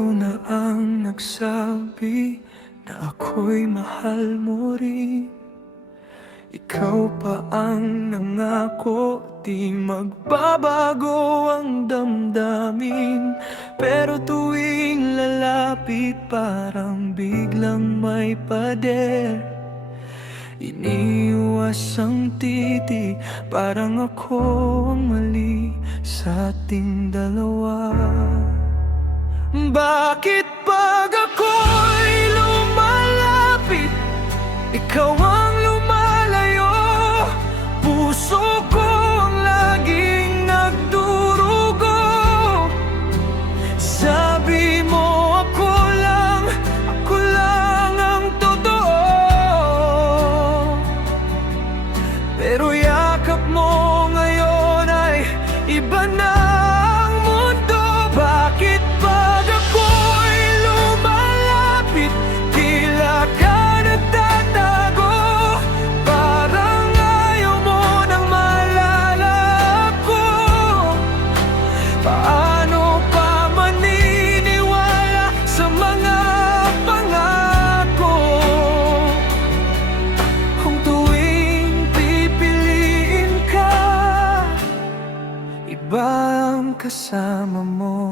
na ang nagsabi na ako'y mahal mo rin. Ikaw pa ang nangako, di magbabago ang damdamin. Pero tuwing lalapit parang biglang may pader. Iniiwas ang titi, parang ako ang mali sa ating dalawa. Bakit pag ako'y lumalapit, ikaw ang lumalayo? Puso ko ang laging nagdurugo. Sabi mo ako lang ang totoo. Pero yakap mo ngayon ay iba na ang mundo. Bakit pag ako'y lumalapit, tila ka nagtatago? Parang ayaw mo nang maalala ako. Paano pa maniniwala sa mga pangako kung tuwing pipiliin ka, iba ang kasama mo?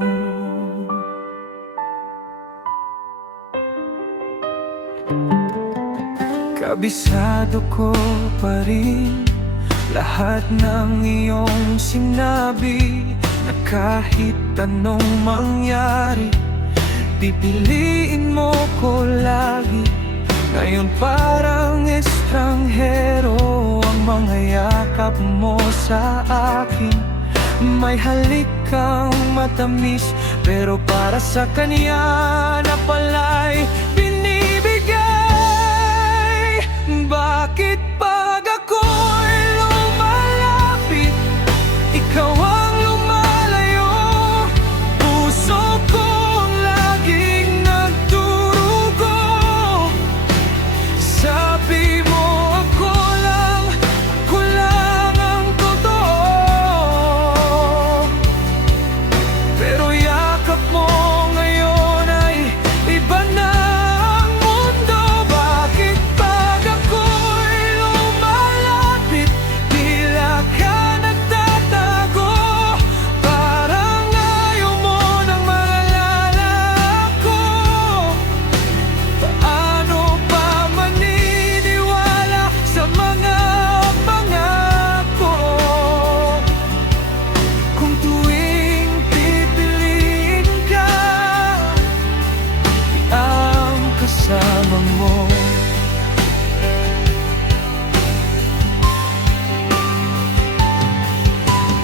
Kabisado ko pa rin lahat ng iyong sinabi, na kahit anong mangyari, pipiliin mo ko lagi. Ngayon parang estranghero ang mga yakap mo sa akin. May halik kang matamis, pero para sa kanya na pala'y binibigay. Bakit pag ako'y lumalapit, ikaw ang lumalayo? Puso ko ang laging nagdurugo. Sabi mo ako lang ang totoo. Pero yakap mo ngayon ay iba na ang mundo. Bakit pag ako'y lumalapit, tila ka nagtatago? Parang ayaw mo nang maalala ako. Paano pa maniniwala sa mga pangako kung tuwing pipiliin ka, di ang kasama mo?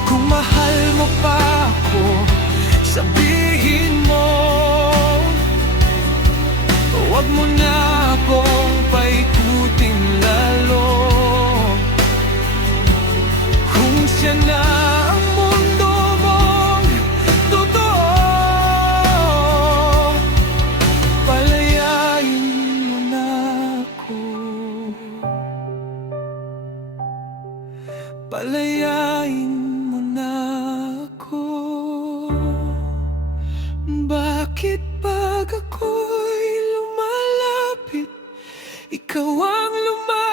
Kung mahal mo pa ako, sabihin mo. Huwag mo na akong paikutin lalo. Kung siya na ang mundo mong totoo, palayain mo na ako. Palayain mo na ako. Bakit pag ako'y lumalapit, ikaw ang lumalapit?